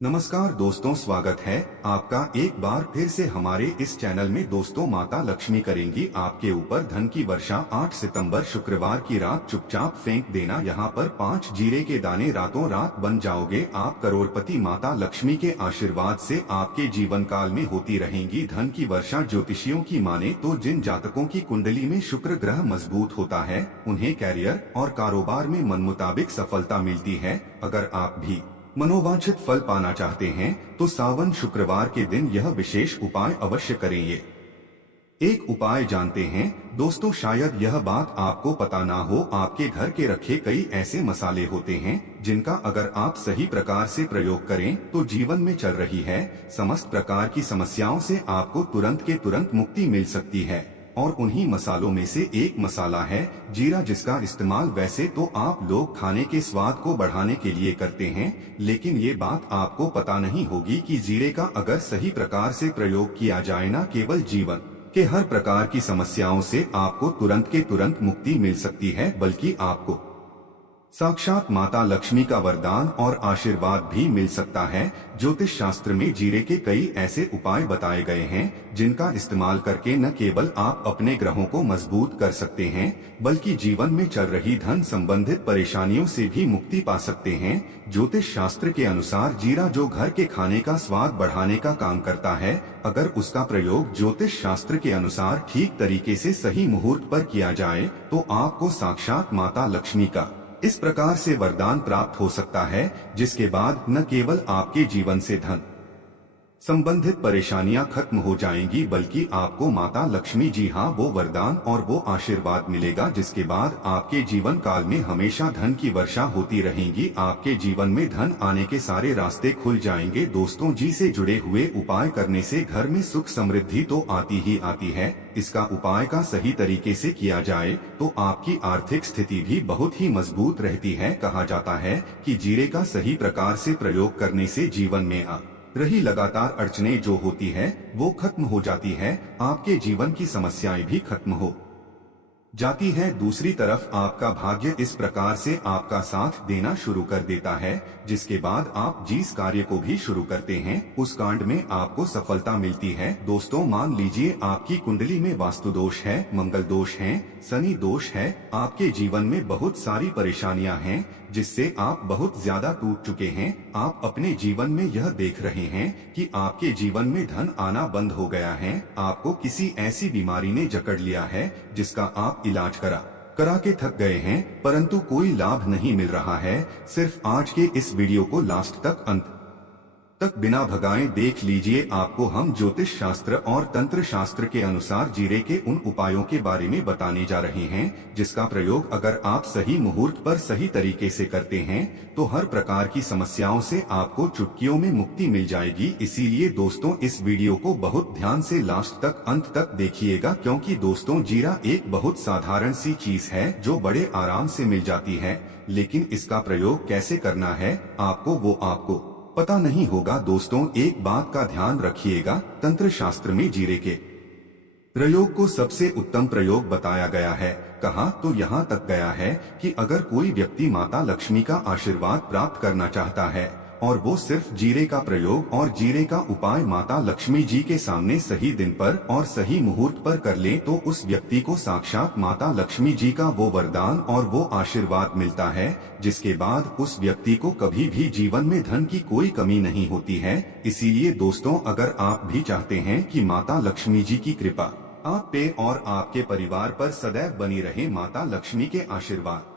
नमस्कार दोस्तों, स्वागत है आपका एक बार फिर से हमारे इस चैनल में। दोस्तों, माता लक्ष्मी करेंगी आपके ऊपर धन की वर्षा। 8 सितंबर शुक्रवार की रात चुपचाप फेंक देना यहाँ पर 5 जीरे के दाने, रातों रात बन जाओगे आप करोड़पति। माता लक्ष्मी के आशीर्वाद से आपके जीवन काल में होती रहेंगी धन की वर्षा। ज्योतिषियों की माने तो जिन जातकों की कुंडली में शुक्र ग्रह मजबूत होता है उन्हें कैरियर और कारोबार में मन मुताबिक सफलता मिलती है। अगर आप भी मनोवांछित फल पाना चाहते हैं तो सावन शुक्रवार के दिन यह विशेष उपाय अवश्य करेंगे। एक उपाय जानते हैं दोस्तों, शायद यह बात आपको पता ना हो। आपके घर के रखे कई ऐसे मसाले होते हैं जिनका अगर आप सही प्रकार से प्रयोग करें तो जीवन में चल रही है समस्त प्रकार की समस्याओं से आपको तुरंत के तुरंत मुक्ति मिल सकती है। और उन्हीं मसालों में से एक मसाला है जीरा, जिसका इस्तेमाल वैसे तो आप लोग खाने के स्वाद को बढ़ाने के लिए करते हैं, लेकिन ये बात आपको पता नहीं होगी कि जीरे का अगर सही प्रकार से प्रयोग किया जाए न केवल जीवन के हर प्रकार की समस्याओं से आपको तुरंत के तुरंत मुक्ति मिल सकती है, बल्कि आपको साक्षात माता लक्ष्मी का वरदान और आशीर्वाद भी मिल सकता है। ज्योतिष शास्त्र में जीरे के कई ऐसे उपाय बताए गए हैं जिनका इस्तेमाल करके न केवल आप अपने ग्रहों को मजबूत कर सकते हैं, बल्कि जीवन में चल रही धन संबंधित परेशानियों से भी मुक्ति पा सकते हैं। ज्योतिष शास्त्र के अनुसार जीरा जो घर के खाने का स्वाद बढ़ाने का काम करता है, अगर उसका प्रयोग ज्योतिष शास्त्र के अनुसार ठीक तरीके से सही मुहूर्त पर किया जाए तो आपको साक्षात माता लक्ष्मी का इस प्रकार से वरदान प्राप्त हो सकता है, जिसके बाद न केवल आपके जीवन से धन संबंधित परेशानियां खत्म हो जाएंगी, बल्कि आपको माता लक्ष्मी जी हाँ वो वरदान और वो आशीर्वाद मिलेगा जिसके बाद आपके जीवन काल में हमेशा धन की वर्षा होती रहेगी। आपके जीवन में धन आने के सारे रास्ते खुल जाएंगे। दोस्तों, जी से जुड़े हुए उपाय करने से घर में सुख समृद्धि तो आती ही आती है। इसका उपाय का सही तरीके से किया जाए तो आपकी आर्थिक स्थिति भी बहुत ही मजबूत रहती है। कहा जाता है कि जीरे का सही प्रकार से प्रयोग करने से जीवन में आ रही लगातार अड़चनें जो होती है वो खत्म हो जाती है, आपके जीवन की समस्याएं भी खत्म हो जाती है। दूसरी तरफ आपका भाग्य इस प्रकार से आपका साथ देना शुरू कर देता है, जिसके बाद आप जिस कार्य को भी शुरू करते हैं उस कांड में आपको सफलता मिलती है। दोस्तों, मान लीजिए आपकी कुंडली में वास्तु दोष है, मंगल दोष है, शनि दोष है, आपके जीवन में बहुत सारी परेशानियां हैं जिससे आप बहुत ज्यादा टूट चुके हैं। आप अपने जीवन में यह देख रहे हैं कि आपके जीवन में धन आना बंद हो गया है, आपको किसी ऐसी बीमारी ने जकड़ लिया है जिसका आप इलाज करा के थक गए हैं, परंतु कोई लाभ नहीं मिल रहा है। सिर्फ आज के इस वीडियो को लास्ट तक अंत तक बिना भगाए देख लीजिए। आपको हम ज्योतिष शास्त्र और तंत्र शास्त्र के अनुसार जीरे के उन उपायों के बारे में बताने जा रहे हैं जिसका प्रयोग अगर आप सही मुहूर्त पर सही तरीके से करते हैं तो हर प्रकार की समस्याओं से आपको चुटकियों में मुक्ति मिल जाएगी। इसीलिए दोस्तों, इस वीडियो को बहुत ध्यान से लास्ट तक अंत तक देखिएगा, क्योंकि दोस्तों जीरा एक बहुत साधारण सी चीज है जो बड़े आराम से मिल जाती है, लेकिन इसका प्रयोग कैसे करना है आपको पता नहीं होगा। दोस्तों, एक बात का ध्यान रखिएगा, तंत्र शास्त्र में जीरे के प्रयोग को सबसे उत्तम प्रयोग बताया गया है। कहा तो यहाँ तक गया है कि अगर कोई व्यक्ति माता लक्ष्मी का आशीर्वाद प्राप्त करना चाहता है और वो सिर्फ जीरे का प्रयोग और जीरे का उपाय माता लक्ष्मी जी के सामने सही दिन पर और सही मुहूर्त पर कर ले तो उस व्यक्ति को साक्षात माता लक्ष्मी जी का वो वरदान और वो आशीर्वाद मिलता है, जिसके बाद उस व्यक्ति को कभी भी जीवन में धन की कोई कमी नहीं होती है। इसीलिए दोस्तों, अगर आप भी चाहते हैं कि माता लक्ष्मी जी की कृपा आप पे और आपके परिवार पर सदैव बनी रहे, माता लक्ष्मी के आशीर्वाद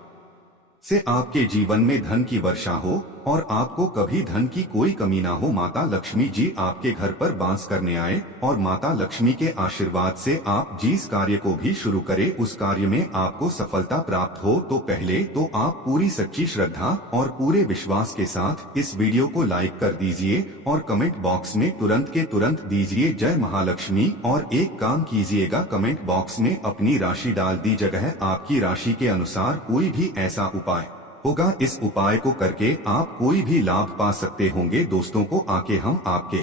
से आपके जीवन में धन की वर्षा हो और आपको कभी धन की कोई कमी ना हो, माता लक्ष्मी जी आपके घर पर बांस करने आए और माता लक्ष्मी के आशीर्वाद से आप जिस कार्य को भी शुरू करें उस कार्य में आपको सफलता प्राप्त हो, तो पहले तो आप पूरी सच्ची श्रद्धा और पूरे विश्वास के साथ इस वीडियो को लाइक कर दीजिए और कमेंट बॉक्स में तुरंत के तुरंत दीजिए जय महालक्ष्मी। और एक काम कीजिएगा, कमेंट बॉक्स में अपनी राशि डाल दी जगह आपकी राशि के अनुसार कोई भी ऐसा उपाय होगा, इस उपाय को करके आप कोई भी लाभ पा सकते होंगे। दोस्तों को आके हम आपके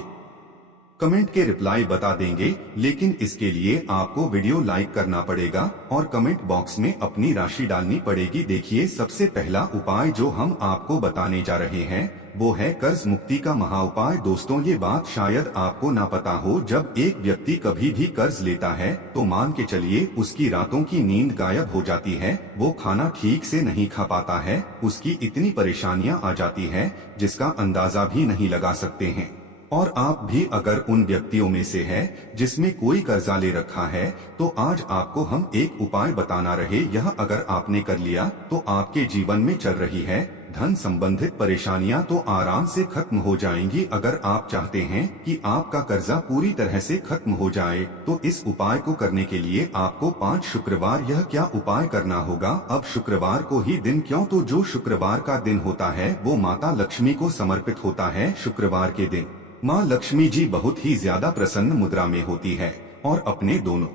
कमेंट के रिप्लाई बता देंगे, लेकिन इसके लिए आपको वीडियो लाइक करना पड़ेगा और कमेंट बॉक्स में अपनी राशि डालनी पड़ेगी। देखिए, सबसे पहला उपाय जो हम आपको बताने जा रहे हैं वो है कर्ज मुक्ति का महा उपाय। दोस्तों, ये बात शायद आपको ना पता हो, जब एक व्यक्ति कभी भी कर्ज लेता है तो मान के चलिए उसकी रातों की नींद गायब हो जाती है, वो खाना ठीक से नहीं खा पाता है, उसकी इतनी परेशानियां आ जाती है जिसका अंदाजा भी नहीं लगा सकते हैं। और आप भी अगर उन व्यक्तियों में से है जिसमें कोई कर्जा ले रखा है, तो आज आपको हम एक उपाय बताना रहे। यह अगर आपने कर लिया तो आपके जीवन में चल रही है धन संबंधित परेशानियां तो आराम से खत्म हो जाएंगी। अगर आप चाहते हैं कि आपका कर्जा पूरी तरह से खत्म हो जाए तो इस उपाय को करने के लिए आपको 5 शुक्रवार यह क्या उपाय करना होगा। अब शुक्रवार को ही दिन क्यों, तो जो शुक्रवार का दिन होता है वो माता लक्ष्मी को समर्पित होता है। शुक्रवार के दिन माँ लक्ष्मी जी बहुत ही ज्यादा प्रसन्न मुद्रा में होती है और अपने दोनों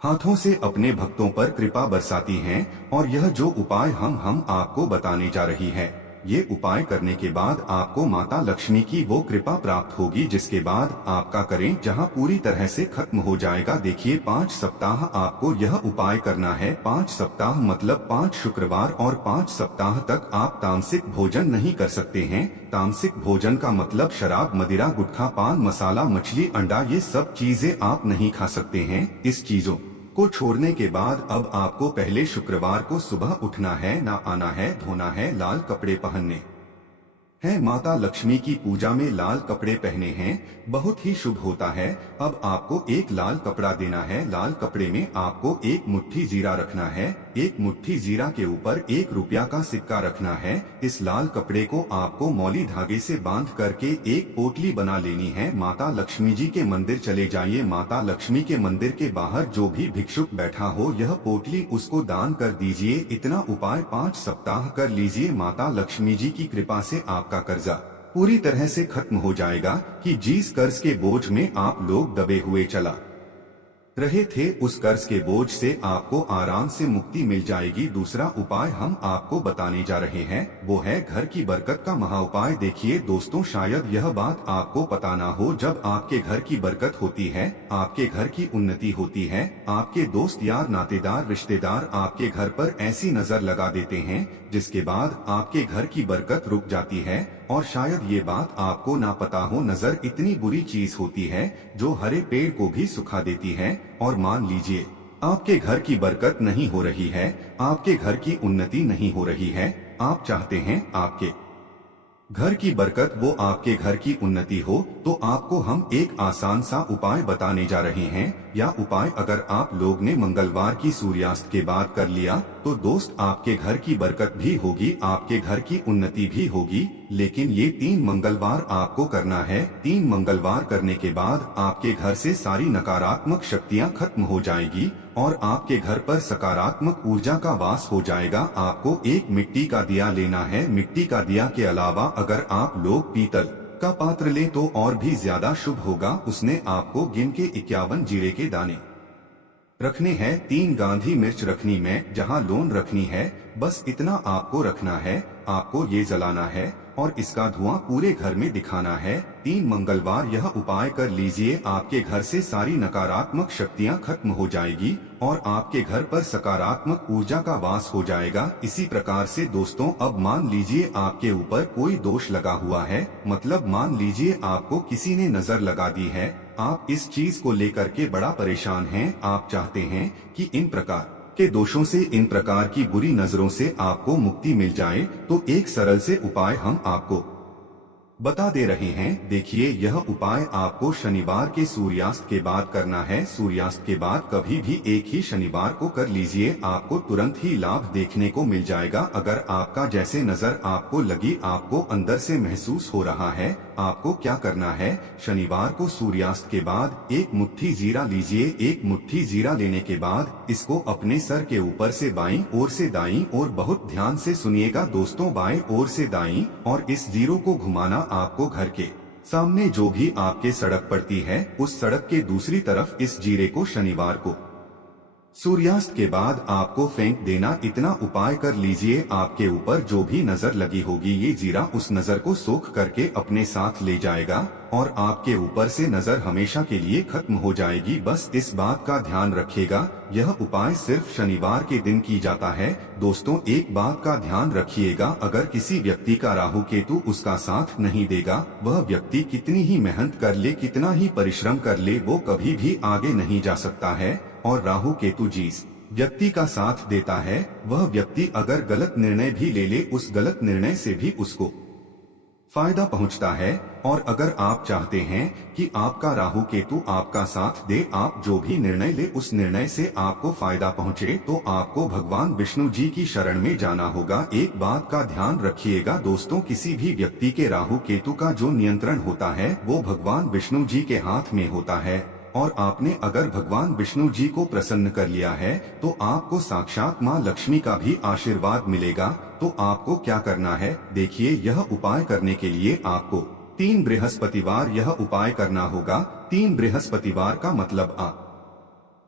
हाथों से अपने भक्तों पर कृपा बरसाती हैं। और यह जो उपाय हम आपको बताने जा रही है, ये उपाय करने के बाद आपको माता लक्ष्मी की वो कृपा प्राप्त होगी जिसके बाद आपका करें जहां पूरी तरह से खत्म हो जाएगा। देखिए, 5 सप्ताह आपको यह उपाय करना है। 5 सप्ताह मतलब 5 शुक्रवार और 5 सप्ताह तक आप तामसिक भोजन नहीं कर सकते हैं। तामसिक भोजन का मतलब शराब, मदिरा, गुटखा, पान मसाला, मछली, अंडा, ये सब चीजें आप नहीं खा सकते हैं। इस चीजों को छोड़ने के बाद अब आपको पहले शुक्रवार को सुबह उठना है, ना आना है, धोना है, लाल कपड़े पहनने है, माता लक्ष्मी की पूजा में लाल कपड़े पहने हैं, बहुत ही शुभ होता है। अब आपको एक लाल कपड़ा देना है, लाल कपड़े में आपको एक मुट्ठी जीरा रखना है, एक मुट्ठी जीरा के ऊपर 1 रुपया का सिक्का रखना है। इस लाल कपड़े को आपको मौली धागे से बांध करके एक पोटली बना लेनी है। माता लक्ष्मी जी के मंदिर चले जाइए, माता लक्ष्मी के मंदिर के बाहर जो भी भिक्षुक बैठा हो यह पोटली उसको दान कर दीजिए। इतना उपाय 5 सप्ताह कर लीजिए, माता लक्ष्मी जी की कृपा से आपका कर्जा पूरी तरह से खत्म हो जाएगा कि जिस कर्ज के बोझ में आप लोग दबे हुए चला रहे थे उस कर्ज के बोझ से आपको आराम से मुक्ति मिल जाएगी। दूसरा उपाय हम आपको बताने जा रहे हैं वो है घर की बरकत का महा उपाय। देखिए दोस्तों, शायद यह बात आपको पता ना हो, जब आपके घर की बरकत होती है, आपके घर की उन्नति होती है, आपके दोस्त यार नातेदार रिश्तेदार आपके घर पर ऐसी नजर लगा देते हैं जिसके बाद आपके घर की बरकत रुक जाती है। और शायद ये बात आपको ना पता हो, नजर इतनी बुरी चीज होती है जो हरे पेड़ को भी सुखा देती है। और मान लीजिए आपके घर की बरकत नहीं हो रही है, आपके घर की उन्नति नहीं हो रही है, आप चाहते हैं आपके घर की बरकत वो आपके घर की उन्नति हो, तो आपको हम एक आसान सा उपाय बताने जा रहे हैं। या उपाय अगर आप लोग ने मंगलवार की सूर्यास्त के बाद कर लिया तो दोस्त आपके घर की बरकत भी होगी, आपके घर की उन्नति भी होगी। लेकिन ये 3 मंगलवार आपको करना है। 3 मंगलवार करने के बाद आपके घर से सारी नकारात्मक शक्तियां खत्म हो जाएगी और आपके घर पर सकारात्मक ऊर्जा का वास हो जाएगा। आपको एक मिट्टी का दिया लेना है। मिट्टी का दिया के अलावा अगर आप लोग पीतल का पात्र ले तो और भी ज्यादा शुभ होगा। उसने आपको गिन के 51 जीरे के दाने रखने हैं, 3 गांधी मिर्च रखनी में जहां लोन रखनी है, बस इतना आपको रखना है। आपको ये जलाना है और इसका धुआं पूरे घर में दिखाना है। 3 मंगलवार यह उपाय कर लीजिए, आपके घर से सारी नकारात्मक शक्तियां खत्म हो जाएगी और आपके घर पर सकारात्मक ऊर्जा का वास हो जाएगा। इसी प्रकार से दोस्तों, अब मान लीजिए आपके ऊपर कोई दोष लगा हुआ है, मतलब मान लीजिए आपको किसी ने नजर लगा दी है, आप इस चीज को लेकर के बड़ा परेशान हैं, आप चाहते हैं कि इन प्रकार के दोषों से, इन प्रकार की बुरी नजरों से आपको मुक्ति मिल जाए, तो एक सरल से उपाय हम आपको बता दे रहे हैं। देखिए, यह उपाय आपको शनिवार के सूर्यास्त के बाद करना है। सूर्यास्त के बाद कभी भी एक ही शनिवार को कर लीजिए, आपको तुरंत ही लाभ देखने को मिल जाएगा। अगर आपका जैसे नजर आपको लगी, आपको अंदर से महसूस हो रहा है, आपको क्या करना है, शनिवार को सूर्यास्त के बाद एक मुट्ठी जीरा लीजिए। एक मुट्ठी जीरा लेने के बाद इसको अपने सर के ऊपर से बाईं ओर से दाईं ओर, बहुत ध्यान से सुनिएगा दोस्तों, बाईं ओर से दाईं और इस जीरो को घुमाना आपको घर के सामने जो भी आपके सड़क पड़ती है उस सड़क के दूसरी तरफ इस जीरे को शनिवार को सूर्यास्त के बाद आपको फेंक देना। इतना उपाय कर लीजिए, आपके ऊपर जो भी नजर लगी होगी ये जीरा उस नजर को सोख करके अपने साथ ले जाएगा और आपके ऊपर से नजर हमेशा के लिए खत्म हो जाएगी। बस इस बात का ध्यान रखिएगा, यह उपाय सिर्फ शनिवार के दिन की जाता है। दोस्तों एक बात का ध्यान रखिएगा, अगर किसी व्यक्ति का राहु केतु उसका साथ नहीं देगा, वह व्यक्ति कितनी ही मेहनत कर ले, कितना ही परिश्रम कर ले, वो कभी भी आगे नहीं जा सकता है। और राहु केतु जिस व्यक्ति का साथ देता है, वह व्यक्ति अगर गलत निर्णय भी ले ले, उस गलत निर्णय से भी उसको फायदा पहुंचता है। और अगर आप चाहते हैं कि आपका राहु केतु आपका साथ दे, आप जो भी निर्णय ले उस निर्णय से आपको फायदा पहुंचे, तो आपको भगवान विष्णु जी की शरण में जाना होगा। एक बात का ध्यान रखिएगा दोस्तों, किसी भी व्यक्ति के राहु केतु का जो नियंत्रण होता है वो भगवान विष्णु जी के हाथ में होता है। और आपने अगर भगवान विष्णु जी को प्रसन्न कर लिया है तो आपको साक्षात माँ लक्ष्मी का भी आशीर्वाद मिलेगा। तो आपको क्या करना है, देखिए, यह उपाय करने के लिए आपको 3 बृहस्पतिवार यह उपाय करना होगा। 3 बृहस्पतिवार का मतलब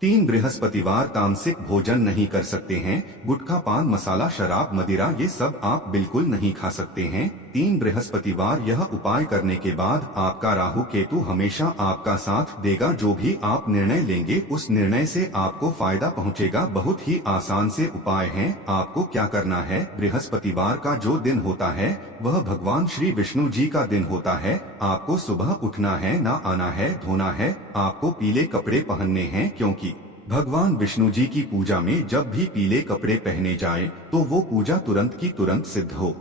3 बृहस्पतिवार तामसिक भोजन नहीं कर सकते हैं। गुटखा, पान मसाला, शराब, मदिरा ये सब आप बिल्कुल नहीं खा सकते हैं। 3 बृहस्पतिवार यह उपाय करने के बाद आपका राहु केतु हमेशा आपका साथ देगा। जो भी आप निर्णय लेंगे उस निर्णय से आपको फायदा पहुंचेगा। बहुत ही आसान से उपाय हैं। आपको क्या करना है, बृहस्पतिवार का जो दिन होता है वह भगवान श्री विष्णु जी का दिन होता है। आपको सुबह उठना है, ना आना है, धोना है, आपको पीले कपड़े पहनने हैं, क्योंकि भगवान विष्णु जी की पूजा में जब भी पीले कपड़े पहने जाए तो वो पूजा तुरंत की तुरंत सिद्ध हो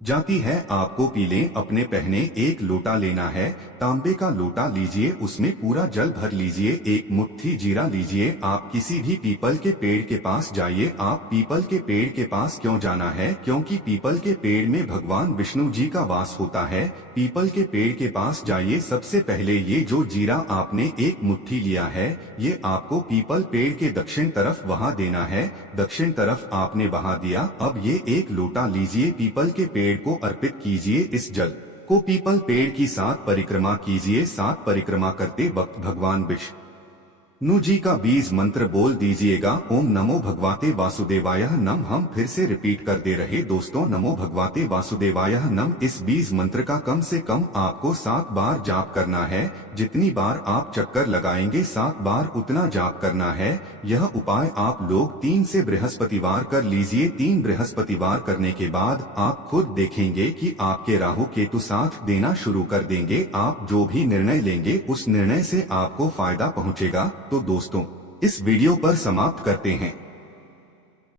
जाती है। आपको पीले अपने पहने एक लोटा लेना है, तांबे का लोटा लीजिए, उसमें पूरा जल भर लीजिए, एक मुट्ठी जीरा लीजिए। आप किसी भी पीपल के पेड़ के पास जाइए। आप पीपल के पेड़ के पास क्यों जाना है, क्योंकि पीपल के पेड़ में भगवान विष्णु जी का वास होता है। पीपल के पेड़ के पास जाइए। सबसे पहले ये जो जीरा आपने एक मुट्ठी लिया है, ये आपको पीपल पेड़ के दक्षिण तरफ वहां देना है। दक्षिण तरफ आपने वहां दिया। अब ये एक लोटा लीजिए, पीपल के पेड़ को अर्पित कीजिए। इस जल को पीपल पेड़ की 7 परिक्रमा कीजिए। 7 परिक्रमा करते वक्त भगवान विष्णु जी का बीज मंत्र बोल दीजिएगा, ओम नमो भगवते वासुदेवाय नम। हम फिर से रिपीट कर दे रहे दोस्तों, नमो भगवते वासुदेवाय नम। इस बीज मंत्र का कम से कम आपको 7 बार जाप करना है। जितनी बार आप चक्कर लगाएंगे 7 बार उतना जाप करना है। यह उपाय आप लोग 3 से बृहस्पतिवार कर लीजिए। 3 बृहस्पतिवार करने के बाद आप खुद देखेंगे कि आपके राहु केतु साथ देना शुरू कर देंगे। आप जो भी निर्णय लेंगे उस निर्णय से आपको फायदा पहुंचेगा। तो दोस्तों इस वीडियो पर समाप्त करते हैं।